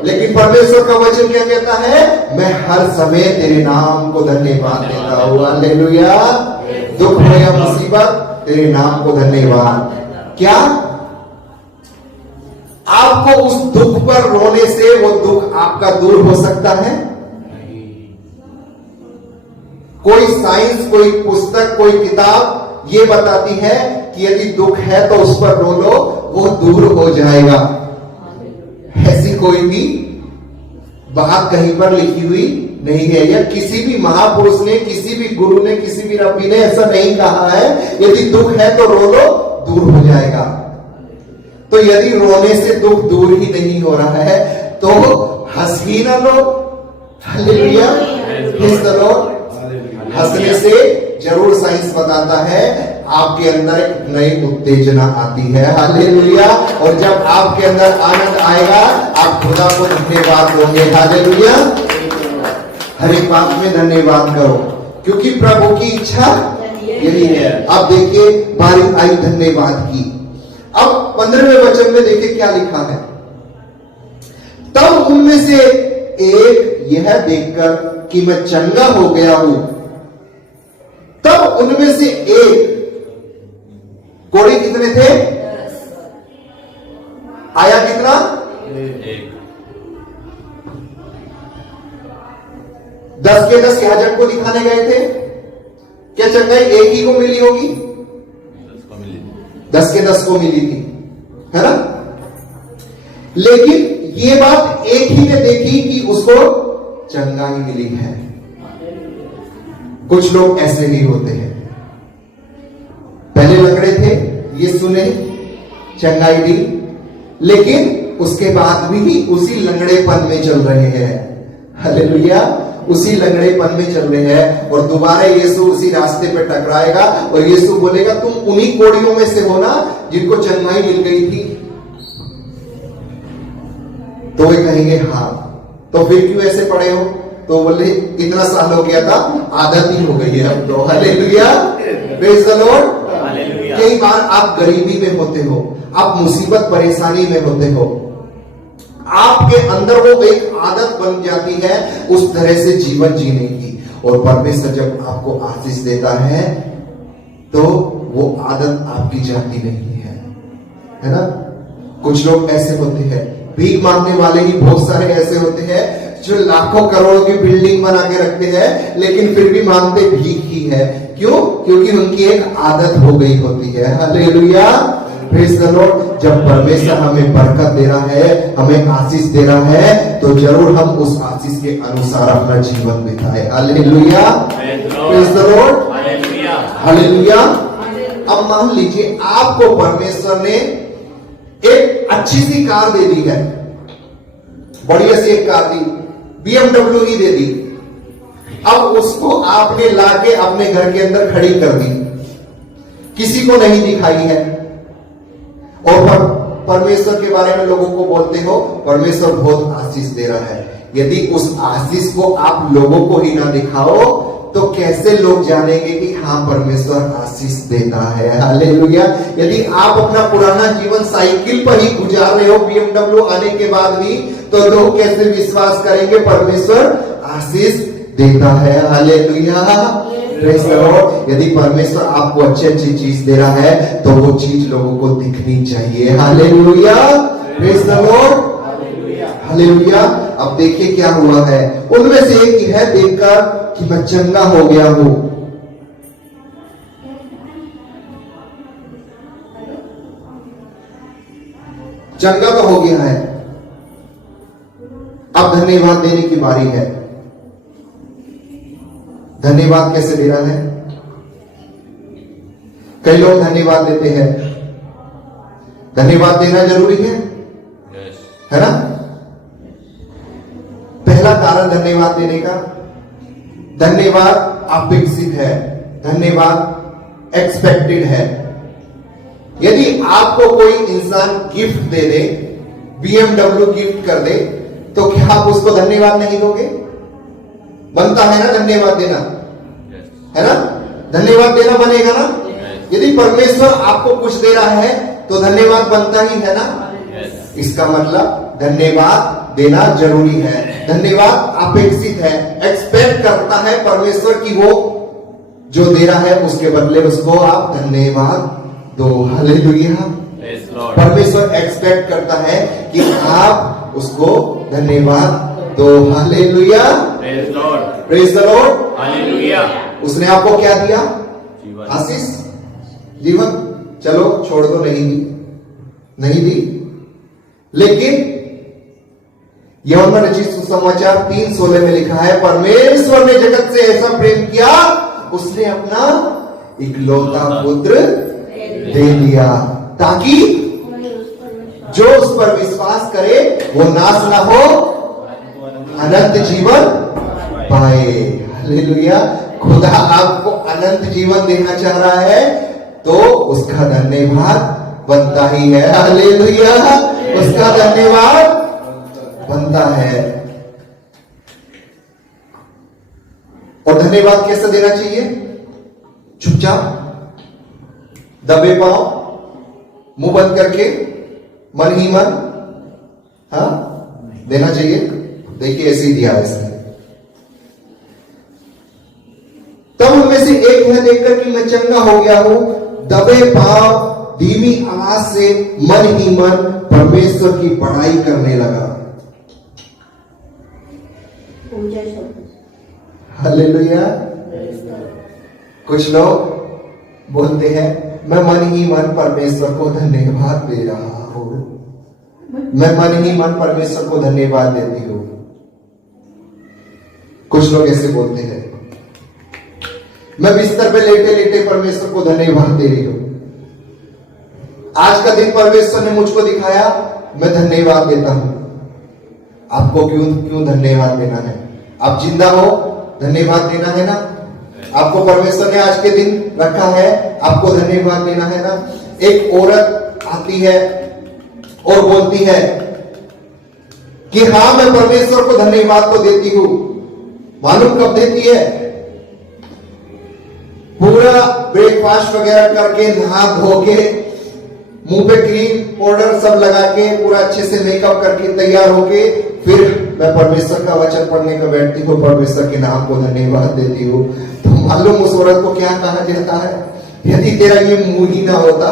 लेकिन परमेश्वर का वचन क्या कहता है? मैं हर समय तेरे नाम को धन्यवाद देता हूं। हालेलुया। दुख हो या मुसीबत, तेरे नाम को धन्यवाद। क्या आपको उस दुख पर रोने से वो दुख आपका दूर हो सकता है? कोई साइंस, कोई पुस्तक, कोई किताब ये बताती है कि यदि दुख है तो उस पर रो लो, वो दूर हो जाएगा। ऐसी कोई भी बात कहीं पर लिखी हुई नहीं है, या किसी भी महापुरुष ने, किसी भी गुरु ने, किसी भी रब्बी ने ऐसा नहीं कहा है यदि दुख है तो रो लो, दूर हो जाएगा। तो यदि रोने से दुख दूर ही नहीं हो रहा है तो हंस ही ना लो। हालेलुया। Praise the Lord. हंसने से जरूर साइंस बताता है आपके अंदर एक नई उत्तेजना आती है। हालेलुया। और जब आपके अंदर आनंद आएगा आप खुदा को धन्यवाद दोगे। हालेलुया। हर एक बात में धन्यवाद करो, क्योंकि प्रभु की इच्छा यही है। अब देखिए बारी आई धन्यवाद की। अब 15वें वचन में देखिए क्या लिखा है। तब उनमें से एक यह देखकर कि मैं चंगा हो गया हूं, तब उनमें से एक, कोड़े कितने थे? आया कितना? एक। 10 के 10 याजक को दिखाने गए थे। क्या चंगाई एक ही को मिली होगी? 10 के 10 को मिली थी, है ना? लेकिन ये बात एक ही ने देखी कि उसको चंगाई मिली है। कुछ लोग ऐसे ही होते हैं, पहले लंगड़े थे, ये सुने, चंगाई दी, लेकिन उसके बाद भी उसी लंगड़ेपन में चल रहे हैं। हालेलुया। उसी लंगड़ेपन में चल रहे हैं और दोबारा यीशु उसी रास्ते पे टकराएगा और यीशु बोलेगा तुम उन्हीं कोड़ियों में से हो ना जिनको चंगाई मिल गई थी? तो वे कहेंगे हाँ। तो फिर क्यों ऐसे पड़े हो? तो बोले इतना साल हो गया था, आदत ही हो गई है अब तो। हालेलुया। Praise the Lord. कई बार आप गरीबी में होते हो, आप मुसीबत परेशानी में होते हो, आपके अंदर वो एक आदत बन जाती है उस तरह से जीवन जीने की, और परमेश्वर जब आपको आशीष देता है तो वो आदत आपकी जाती नहीं है ना? कुछ लोग ऐसे होते हैं, भीख मांगने वाले ही बहुत सारे ऐसे होते हैं जो लाखों करोड़ों की बिल्डिंग बना के रखते हैं लेकिन फिर भी मांगते भीख ही है। क्यों? क्योंकि उनकी एक आदत हो गई होती है। हालेलुया। Praise the Lord. जब परमेश्वर हमें बरकत दे रहा है, हमें आशीष दे रहा है, तो जरूर हम उस आशीष के अनुसार अपना जीवन बिताए। Hallelujah. Praise the Lord. Hallelujah. अब मान लीजिए आपको परमेश्वर ने एक अच्छी सी कार दे दी है, बढ़िया सी एक कार दी, BMW ही दे दी। अब उसको आपने लाके अपने घर के अंदर खड़ी कर दी, किसी को नहीं दिखाई है, और परमेश्वर के बारे में लोगों को बोलते हो परमेश्वर बहुत आशीष दे रहा है। यदि उस आशीष को आप लोगों को ही ना दिखाओ तो कैसे लोग जानेंगे कि हाँ परमेश्वर आशीष देता है? हालेलुया। यदि आप अपना पुराना जीवन साइकिल पर ही गुजार रहे हो BMW आने के बाद भी, तो लोग कैसे विश्वास करेंगे परमेश्वर आशीष देता है? हालेलुया। Praise the Lord. यदि परमेश्वर आपको अच्छी अच्छी चीज दे रहा है तो वो चीज लोगों को दिखनी चाहिए। Hallelujah. Praise the Lord. Hallelujah. अब देखिए क्या हुआ है। उनमें से एक है देखकर कि मैं चंगा हो गया हूं। चंगा तो हो गया है, अब धन्यवाद देने की बारी है। धन्यवाद कैसे देना है? कई लोग धन्यवाद देते हैं, धन्यवाद देना जरूरी है ना? पहला कारण धन्यवाद देने का, धन्यवाद अपेक्षित है, धन्यवाद एक्सपेक्टेड है। यदि आपको कोई इंसान गिफ्ट दे दे, BMW गिफ्ट कर दे, तो क्या आप उसको धन्यवाद नहीं दोगे? बनता है ना धन्यवाद देना, है ना? धन्यवाद देना बनेगा ना? यदि परमेश्वर आपको कुछ दे रहा है तो धन्यवाद बनता ही है ना? इसका मतलब धन्यवाद देना जरूरी है। धन्यवाद अपेक्षित है, एक्सपेक्ट करता है परमेश्वर की वो जो दे रहा है उसके बदले उसको आप धन्यवाद दो। हालेलुया। परमेश्वर एक्सपेक्ट करता है कि आप उसको धन्यवाद दो। Hallelujah, praise the Lord, hallelujah. उसने आपको क्या दिया? आशीष, जीवन। चलो छोड़ दो, नहीं दी। लेकिन यूहन्ना रचित सुसमाचार 3:16 में लिखा है, परमेश्वर ने जगत से ऐसा प्रेम किया, उसने अपना इकलौता पुत्र दे दिया, ताकि जो उस पर विश्वास करे वो नाश ना हो, अनंत जीवन पाए। हालेलुया। खुदा आपको अनंत जीवन देना चाह रहा है तो उसका धन्यवाद बनता ही है। हालेलुया, उसका धन्यवाद बनता है। और धन्यवाद कैसे देना चाहिए? चुपचाप, दबे पांव, मुंह बंद करके, मन ही मन, हाँ देना चाहिए। देखिए ऐसे ही दिया है इसने। तब उनमें से एक यह देखकर कि मैं चंगा हो गया हूं, दबे पांव, धीमी आवाज से मन ही मन परमेश्वर की बड़ाई करने लगा। हालेलुया। कुछ लोग बोलते हैं मैं मन ही मन परमेश्वर को धन्यवाद दे रहा हूं, मैं मन ही मन परमेश्वर को धन्यवाद देती हूं। कुछ लोग ऐसे बोलते हैं मैं बिस्तर पे लेटे लेटे परमेश्वर को धन्यवाद दे रही हूं, आज का दिन परमेश्वर ने मुझको दिखाया, मैं धन्यवाद देता हूं। आपको क्यों धन्यवाद देना है? आप जिंदा हो, धन्यवाद देना है ना? आपको परमेश्वर ने आज के दिन रखा है, आपको धन्यवाद देना है ना? एक औरत आती है और बोलती है कि हाँ मैं परमेश्वर को धन्यवाद तो देती हूं। मालूम कब देती है? पूरा ब्रेकफास्ट वगैरह करके, नहा धो के, मुंह पे क्रीम पाउडर सब लगा के, पूरा अच्छे से मेकअप करके तैयार होके, फिर मैं परमेश्वर का वचन पढ़ने को बैठती हूँ, परमेश्वर के नाम को धन्यवाद देती हूँ। तो मालूम उस औरत को क्या कहा जाता है? यदि तेरा ये मुंह ही ना होता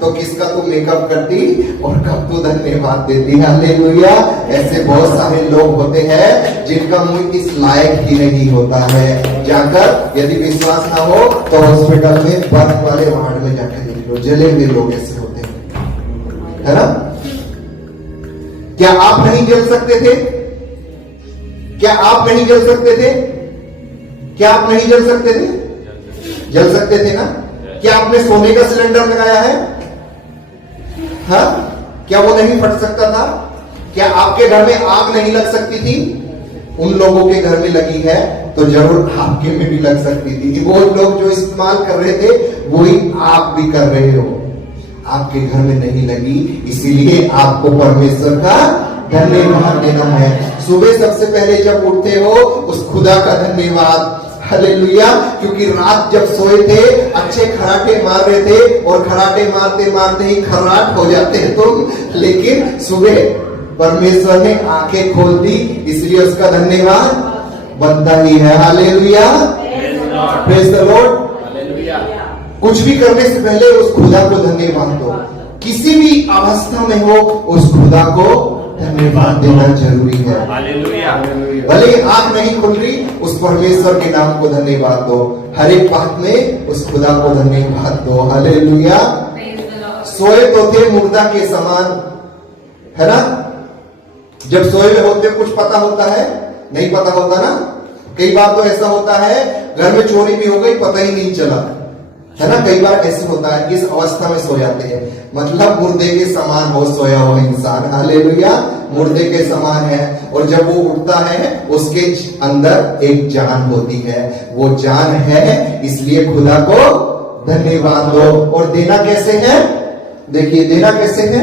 तो किसका तू मेकअप करती और कब तू धन्यवाद देती। हालेलुया। ऐसे बहुत सारे लोग होते हैं जिनका मुंह इस लायक ही नहीं होता है। जाकर यदि विश्वास ना हो तो हॉस्पिटल में बर्फ वाले वार्ड में जाकर देख लो, जले हुए लोग ऐसे होते हैं, है ना? क्या आप नहीं जल सकते थे? क्या आप नहीं जल सकते थे? क्या आप नहीं जल सकते थे? जल सकते थे ना? क्या आपने सोने का सिलेंडर लगाया है? हाँ? क्या वो नहीं फट सकता था? क्या आपके घर में आग नहीं लग सकती थी? उन लोगों के घर में लगी है तो जरूर आपके में भी लग सकती थी। वो लोग जो इस्तेमाल कर रहे थे वही आप भी कर रहे हो, आपके घर में नहीं लगी, इसीलिए आपको परमेश्वर का धन्यवाद देना है। सुबह सबसे पहले जब उठते हो उस खुदा का धन्यवाद। हालेलुया। क्योंकि रात जब सोए थे अच्छे खराटे मार रहे थे और खराटे मारते मारते ही खर्राट हो जाते हैं तुम, लेकिन सुबह परमेश्वर ने आंखें खोल दी, इसलिए उसका धन्यवाद बनता ही है। Hallelujah, praise the Lord. कुछ भी करने से पहले उस खुदा को धन्यवाद दो। किसी भी अवस्था में हो उस खुदा को धन्यवाद देना जरूरी है। हालेलुया। भले आंख नहीं खुल रही, उस परमेश्वर के नाम को धन्यवाद दो। हर एक बात में उस खुदा को धन्यवाद दो। हालेलुया। सोए तो थे मुर्दा के समान, है ना? जब सोए हुए होते कुछ पता होता है? नहीं पता होता ना? कई बार तो ऐसा होता है घर में चोरी भी हो गई, पता ही नहीं चला, है ना? कई बार ऐसे होता है, किस अवस्था में सो जाते हैं, मतलब मुर्दे के समान हो सोया हुआ इंसान। हालेलुया। मुर्दे के समान है, और जब वो उठता है उसके अंदर एक जान होती है, वो जान है, इसलिए खुदा को धन्यवाद दो। और देना कैसे है? देखिए देना कैसे है,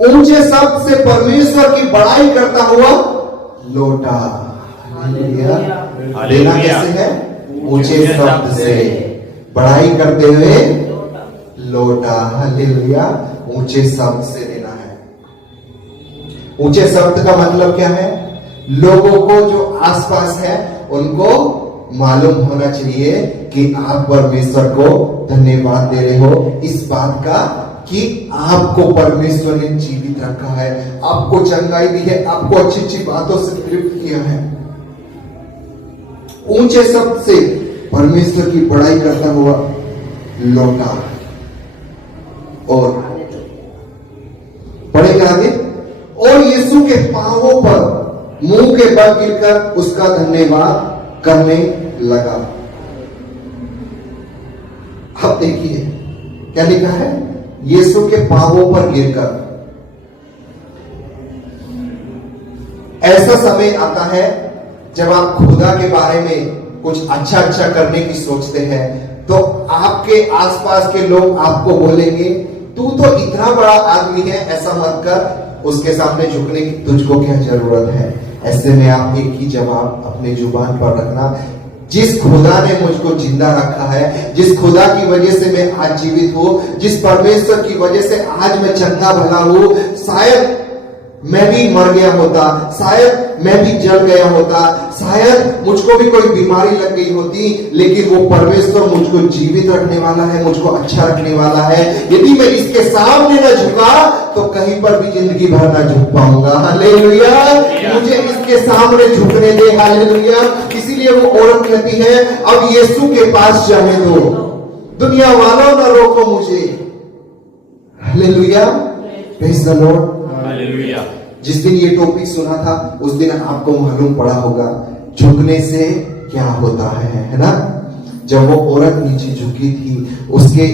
ऊंचे शब्द से परमेश्वर की बड़ाई करता हुआ लौटा। हालेलुया। देना कैसे है? ऊंचे शब्द से बड़ाई करते हुए लौटा। हालेलुया। ऊंचे शब्द से देना है। ऊंचे शब्द का मतलब क्या है? लोगों को जो आसपास है उनको मालूम होना चाहिए कि आप परमेश्वर को धन्यवाद दे रहे हो, इस बात का कि आपको परमेश्वर ने जीवित रखा है, आपको चंगाई दी है, आपको अच्छी अच्छी बातों से तृप्त किया है। ऊंचे शब्द से परमेश्वर की बड़ाई करता हुआ लौटा। और पढ़ेगा आगे, और यीशु के पांवों पर मुंह के बल गिरकर उसका धन्यवाद करने लगा। अब देखिए क्या लिखा है, यीशु के पांवों पर गिरकर। ऐसा समय आता है जब आप खुदा के बारे में कुछ अच्छा अच्छा करने की सोचते हैं, तो आपके आसपास के लोग आपको बोलेंगे तू तो इतना बड़ा आदमी है, ऐसा मत कर, उसके सामने झुकने की तुझको क्या जरूरत है। ऐसे में आप एक ही जवाब अपने जुबान पर रखना, जिस खुदा ने मुझको जिंदा रखा है, जिस खुदा की वजह से मैं आज जीवित हूं, जिस परमेश्वर की वजह से आज मैं चंगा भला हूं, शायद मैं भी मर गया होता, शायद मैं भी जल गया होता, शायद मुझको भी कोई बीमारी लग गई होती, लेकिन वो परमेश्वर मुझको जीवित रखने वाला है, मुझको अच्छा रखने वाला है। यदि मैं इसके सामने न झुका तो कहीं पर भी जिंदगी भर ना झुक पाऊंगा। हालेलुया। मुझे इसके सामने झुकने दे। हालेलुया। इसीलिए वो औरत कहती है अब यीशु के पास जाने दो, दुनिया वालों न रोको मुझे। Hallelujah. Praise the Lord. Hallelujah. जिस दिन ये टॉपिक सुना था उस दिन आपको मालूम पड़ा होगा झुकने से क्या होता है ना। जब वो औरत नीचे झुकी थी, उसके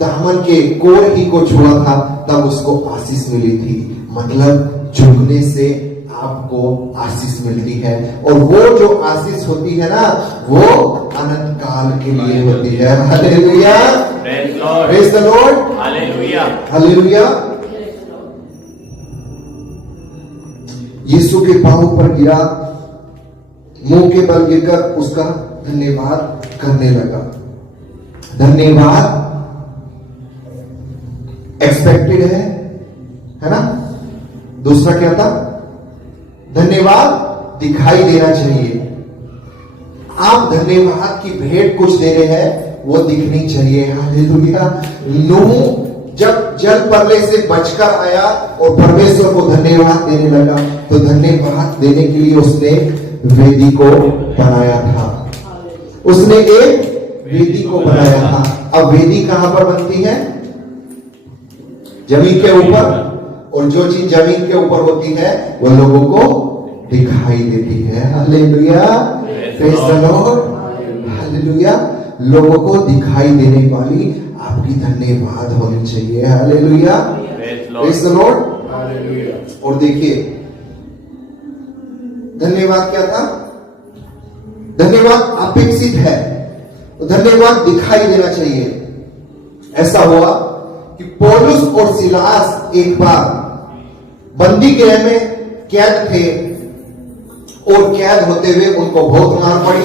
दामन के कोर ही को छुआ था, तब उसको आशीष मिली थी। मतलब झुकने से आपको आशीष मिलती है, और वो जो आशीष होती है ना, वो अनंत काल के लिए होती है। Hallelujah. Praise the Lord. Hallelujah. Hallelujah. यीशु के पांवों पर गिरा, मुंह के बल गिरकर उसका धन्यवाद करने लगा। धन्यवाद एक्सपेक्टेड है ना। दूसरा क्या था? धन्यवाद दिखाई देना चाहिए। आप धन्यवाद की भेंट कुछ दे रहे हैं, वो दिखनी चाहिए। हालेलुया। नूह जब जल परले से बचकर आया और परमेश्वर को धन्यवाद देने लगा, तो धन्यवाद देने के लिए उसने वेदी को बनाया था। उसने एक वेदी को बनाया था। अब वेदी कहां पर बनती है? जमीन के ऊपर, और जो चीज जमीन के ऊपर होती है वो लोगों को दिखाई देती है। Hallelujah. Praise the Lord. Hallelujah. लोगों को दिखाई देने वाली आपकी धन्यवाद होनी चाहिए। Hallelujah. Praise the Lord. Hallelujah. और देखिए धन्यवाद क्या था? धन्यवाद अपेक्षित है, धन्यवाद दिखाई देना चाहिए। ऐसा हुआ कि पौलुस और सिलास एक बार बंदी गृह में कैद थे, और कैद होते हुए उनको बहुत मार पड़ी,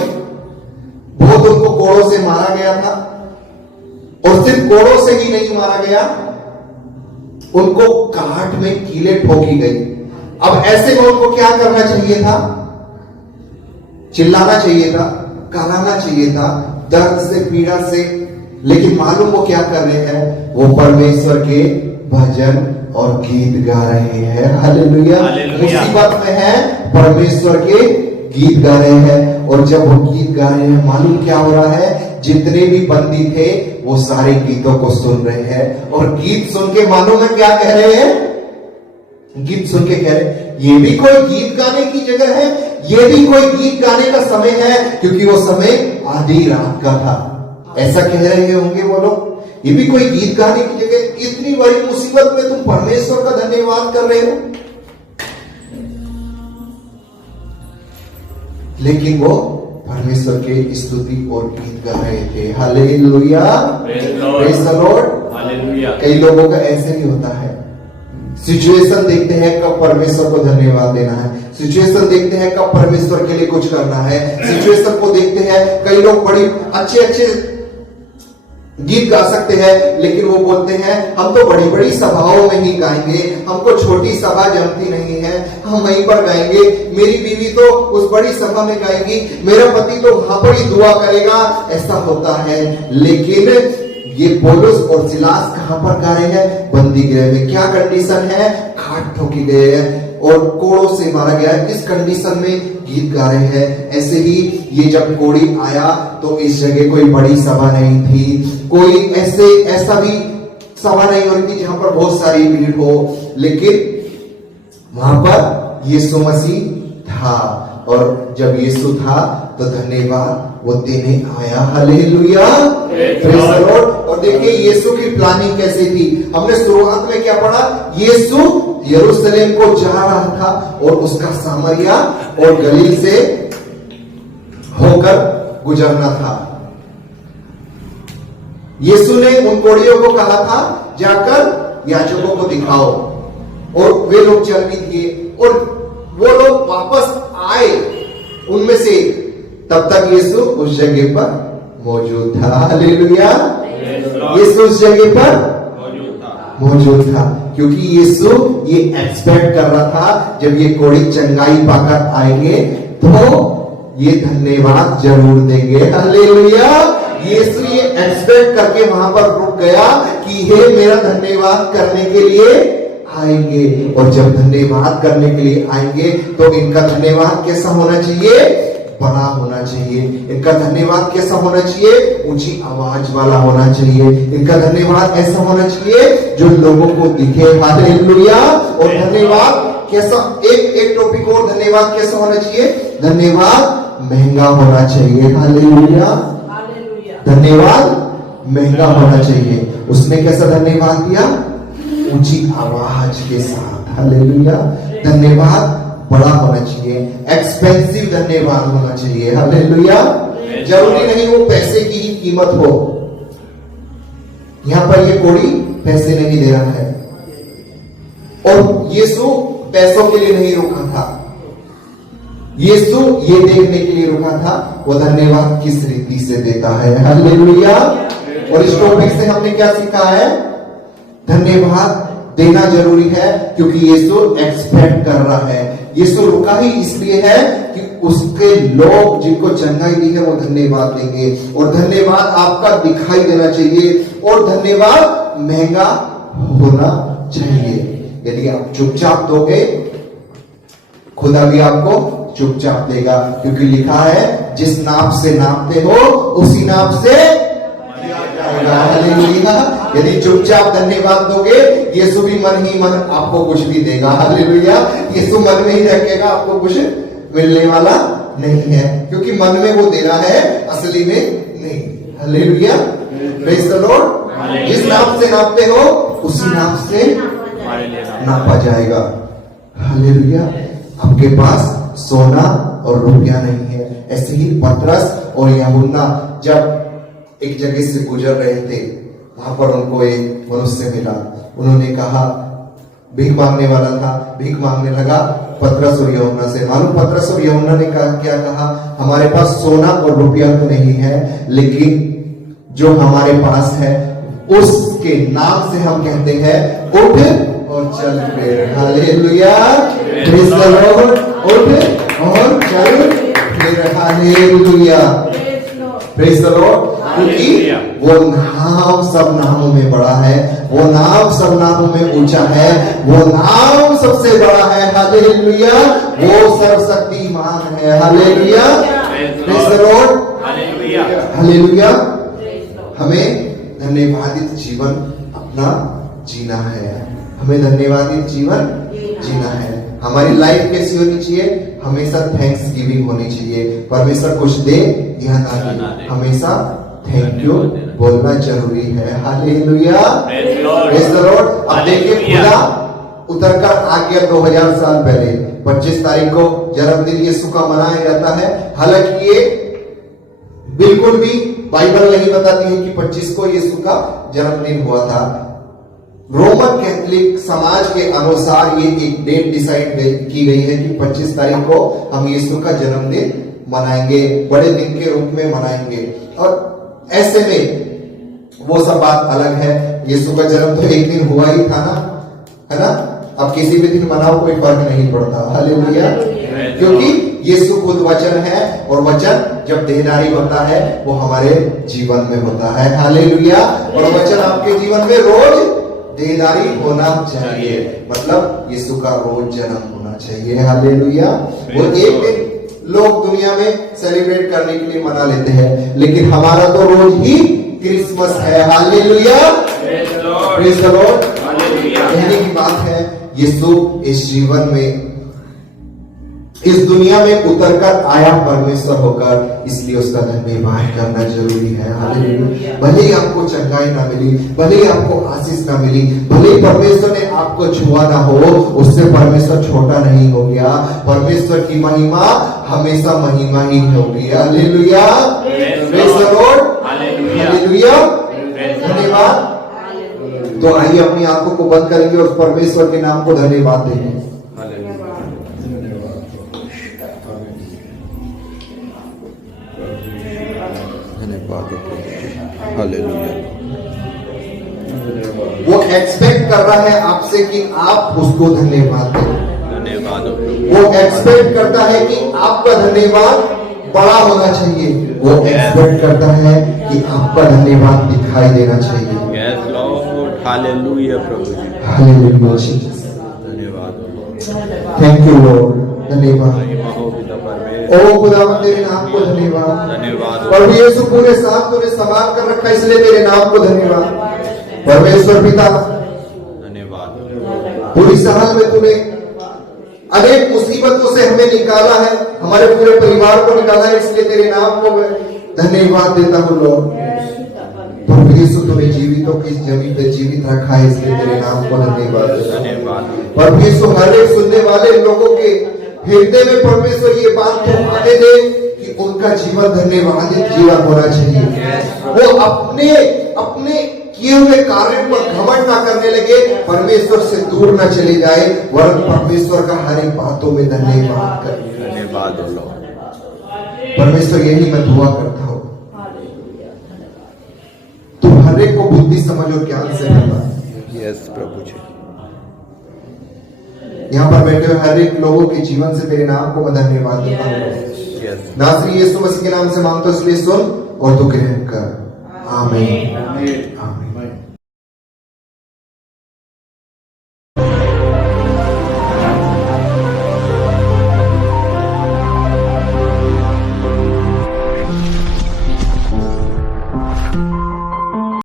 बहुत उनको कोड़ों से मारा गया था। और सिर्फ कोड़ों से ही नहीं मारा गया, उनको काट में कीले ठोकी गई। अब ऐसे में उनको क्या करना चाहिए था? चिल्लाना चाहिए था, कराना चाहिए था, दर्द से पीड़ा से। लेकिन मालूम वो क्या कर रहे हैं? वो परमेश्वर के भजन और गीत गा रहे हैं। हालेलुया। मुसीबत में है, परमेश्वर के गीत गा रहे हैं। और जब वो गीत गा रहे हैं, मालूम क्या हो रहा है? जितने भी बंदी थे वो सारे गीतों को सुन रहे हैं, और गीत सुन के मालूम है क्या कह रहे हैं? गीत सुन के कह रहे हैं ये भी कोई गीत गाने की जगह है, ये भी कोई गीत गाने का समय है, क्योंकि वो समय आधी रात का था। ऐसा कह रहे होंगे वो लोग, ये भी कोई गीत गाने की जगह। इतनी बड़ी मुसीबत में तुम परमेश्वर का धन्यवाद कर रहे हो। लेकिन वो परमेश्वर के स्तुति और गीत गा रहे थे। Hallelujah, praise the Lord. कई लोगों का ऐसे नहीं होता है। सिचुएशन देखते हैं कब परमेश्वर को धन्यवाद देना है, सिचुएशन देखते हैं कब परमेश्वर के लिए कुछ करना है, सिचुएशन को देखते हैं। कई लोग बड़ी अच्छे अच्छे गीत गा सकते हैं, लेकिन वो बोलते हैं हम तो बड़ी बड़ी सभाओं में ही गाएंगे, हमको छोटी सभा जमती नहीं है, हम वहीं पर गाएंगे, मेरी बीवी तो उस बड़ी सभा में गाएगी, मेरा पति तो वहां पर ही दुआ करेगा। ऐसा होता है। लेकिन ये पौलुस और सिलास कहां पर गा रहे हैं? बंदी गृह में। क्या कंडीशन है? खाट ठोकी गए हैं और कोड़ों से मारा गया है। इस कंडीशन में गीत गा रहे हैं। ऐसे ही ये जब कोड़ी आया तो इस जगह कोई बड़ी सभा नहीं थी, कोई ऐसा भी सभा नहीं हो रही थी जहां पर बहुत सारी भीड़ हो, लेकिन वहां पर यीशु मसीह था। और जब यीशु था तो धन्यवाद वो देने आया। Hallelujah, praise the lord. और देखिए यीशु की प्लानिंग कैसे थी। हमने शुरुआत में क्या पढ़ा? यीशु यरूशलेम को जा रहा था और उसका सामरिया और गलील से होकर गुजरना था। यीशु ने उन कोड़ियों को कहा था जाकर याजकों को दिखाओ, और वे लोग चल भी दिए और वो लोग वापस आए उनमें से। तब तक यीशु उस जगह पर मौजूद था। हालेलुया, यीशु उस जगह पर मौजूद था, क्योंकि यीशु ये एक्सपेक्ट कर रहा था जब ये कोड़ी चंगाई पाकर आएंगे तो ये धन्यवाद जरूर देंगे। हालेलुया, यीशु ये एक्सपेक्ट करके वहां पर रुक गया कि ये मेरा धन्यवाद करने के लिए आएंगे। और जब धन्यवाद करने के लिए आएंगे तो इनका धन्यवाद कैसा होना चाहिए? बड़ा होना चाहिए। इनका धन्यवाद कैसा होना चाहिए? ऊंची आवाज वाला होना चाहिए। इनका धन्यवाद ऐसा होना चाहिए जो लोगों को दिखे। हालेलुया। और धन्यवाद कैसा? एक टॉपिक और, धन्यवाद कैसा होना चाहिए? धन्यवाद महंगा होना चाहिए। हालेलुया, धन्यवाद महंगा होना चाहिए। उसने कैसा धन्यवाद दिया? ऊंची आवाज के साथ। हालेलुया, धन्यवाद बड़ा होना चाहिए, एक्सपेंसिव धन्यवाद होना चाहिए। हालेलुया, जरूरी नहीं वो पैसे की ही कीमत हो। यहां पर ये कोड़ी पैसे नहीं दे रहा है, और यीशु पैसों के लिए नहीं रुका था। यीशु ये देखने के लिए रुका था वो धन्यवाद किस रीति से देता है। हालेलुया। और इस टॉपिक से हमने क्या सीखा है? धन्यवाद देना जरूरी है, क्योंकि यीशु एक्सपेक्ट कर रहा है। यीशु रुका ही इसलिए है कि उसके लोग जिनको चंगाई दी है वो धन्यवाद देंगे, और धन्यवाद आपका दिखाई देना चाहिए, और धन्यवाद महंगा होना चाहिए। यदि आप चुपचाप दोगे, खुदा भी आपको चुपचाप देगा, क्योंकि लिखा है जिस नाप से नापते हो उसी नाप से हालेलुया। यदि चुपचाप धन्यवाद दोगे, यीशु भी मन ही मन आपको कुछ भी देगा। हालेलुया, यीशु मन में ही रखेगा, आपको कुछ मिलने वाला नहीं है, क्योंकि मन में वो दे रहा है, असली में नहीं। Hallelujah, praise the Lord. जिस नाप से नापते हो उसी नाप से नापा जाएगा। हालेलुया। आपके पास सोना और रुपया नहीं है। ऐसे ही पतरस और यूहन्ना जब एक जगह से गुजर रहे थे, वहां पर उनको एक मनुष्य मिला। उन्होंने कहा, भीख मांगने वाला था, भीख मांगने लगा पतरस और यूहन्ना से। मालूम पतरस और यूहन्ना ने कहा, क्या कहा? हमारे पास सोना और रुपया तो नहीं है, लेकिन जो हमारे पास है उसके नाम से हम कहते हैं उठ और चल फिर। Hallelujah, praise the Lord. उठ और चल फिर। Hallelujah, praise the Lord. क्योंकि वो नाम सब नामों में बड़ा है, वो नाम सब नामों में ऊंचा है, वो नाम सबसे बड़ा है। हालेलुया, वो सर्वशक्तिमान है। Hallelujah, praise the Lord. Hallelujah. हमें धन्यवादित जीवन अपना जीना है, हमें धन्यवादित जीवन जीना है। हमारी लाइफ कैसी होनी चाहिए? हमेशा थैंक्स गिविंग होनी चाहिए। परमेश्वर कुछ दे या ना दे, हमेशा थैंक यू बोलना जरूरी है। Hallelujah, praise the Lord. अब देखिए खुदा उतरकर आ गया 2000 साल पहले। 25 तारीख को जन्मदिन यीशु का मनाया जाता है। हालांकि ये बिल्कुल भी बाइबल नहीं बताती है कि 25 को यीशु का जन्मदिन हुआ था। रोमन कैथोलिक समाज के अनुसार ये एक डेट डिसाइड की गई है कि 25 तारीख को हम यीशु का जन्मदिन मनाएंगे, बड़े दिन के रूप में मनाएंगे। और ऐसे में वो सब बात अलग है। यीशु का जन्म तो एक दिन हुआ ही था ना, है ना। अब किसी भी दिन मनाओ कोई फर्क नहीं पड़ता। हालेलुया। क्योंकि यीशु खुद वचन है और वचन जब देहधारी होता है वो हमारे जीवन में होता है। हालेलुया। और वचन आपके जीवन में रोज देहधारी होना चाहिए, मतलब यीशु का रोज जन्म होना चाहिए। हालेलुया। वो एक दिन लोग दुनिया में सेलिब्रेट करने के लिए मना लेते हैं, लेकिन हमारा तो रोज ही क्रिसमस है। हालेलुया। Praise the Lord. कहने की बात है यीशु इस जीवन में, इस दुनिया में उतरकर आया परमेश्वर होकर, इसलिए उसका धन्यवाद करना जरूरी है। हालेलुया। भले ही आपको चंगाई ना मिली, भले ही आपको आशीष ना मिली, भले ही परमेश्वर ने आपको छुआ ना हो, उससे परमेश्वर छोटा नहीं हो गया। परमेश्वर की महिमा हमेशा महिमा ही होगी। Hallelujah. Praise the Lord. Hallelujah. धन्यवाद। तो आइए अपनी आंखों को बंद करेंगे और परमेश्वर के नाम को धन्यवाद देंगे। हालेलुया। वो एक्सपेक्ट कर रहा है आपसे कि आप उसको धन्यवाद दें। धन्यवाद। वो एक्सपेक्ट करता है कि आपका धन्यवाद बड़ा होना चाहिए। वो एक्सपेक्ट करता है कि आपका धन्यवाद दिखाई देना चाहिए। Yes Lord. हालेलुया प्रभु जी। हालेलुया। धन्यवाद। Thank you Lord. धन्यवाद। महिमा हो पिता परमेश्वर। ओ खुदावंद तेरे नाम को धन्यवाद। धन्यवाद। प्रभु यीशु पूरे साथ तूने संभाल कर रखा, इसलिए तेरे नाम को धन्यवाद। परमेश्वर पिता धन्यवाद। पूरी साल में तूने अनेक मुसीबतों से हमें निकाला है, हमारे पूरे परिवार को निकाला है, इसलिए तेरे नाम को मैं धन्यवाद देता हूँ लॉर्ड। प्रभु यीशु तूने जीवितों की जमीन पे जीवित रखा है, इसलिए तेरे नाम को धन्यवाद देता हूँ। धन्यवाद। प्रभु यीशु हर एक सुनने वाले लोगों के हृदय में परमेश्वर ये बात तो आने दे कि उनका जीवन धन्यवादित जीवन होना चाहिए। वो अपने अपने किए हुए कार्य पर घमंड ना करने लगे, परमेश्वर से दूर ना चले जाए, वरन परमेश्वर का हर एक बातों में धन्यवाद करें। धन्यवाद परमेश्वर यही मैं दुआ करता हूँ, तुम हर एक को बुद्धि समझ और ज्ञान से भरना। यस प्रभु जी। यहाँ पर बैठे हुए हर एक लोगों के जीवन से तेरे नाम को मैं धन्यवाद देता हूँ। नासरी यीशु मसीह के नाम से मांगता हूँ, इसलिए सुन और तू ग्रहण कर। आमीन।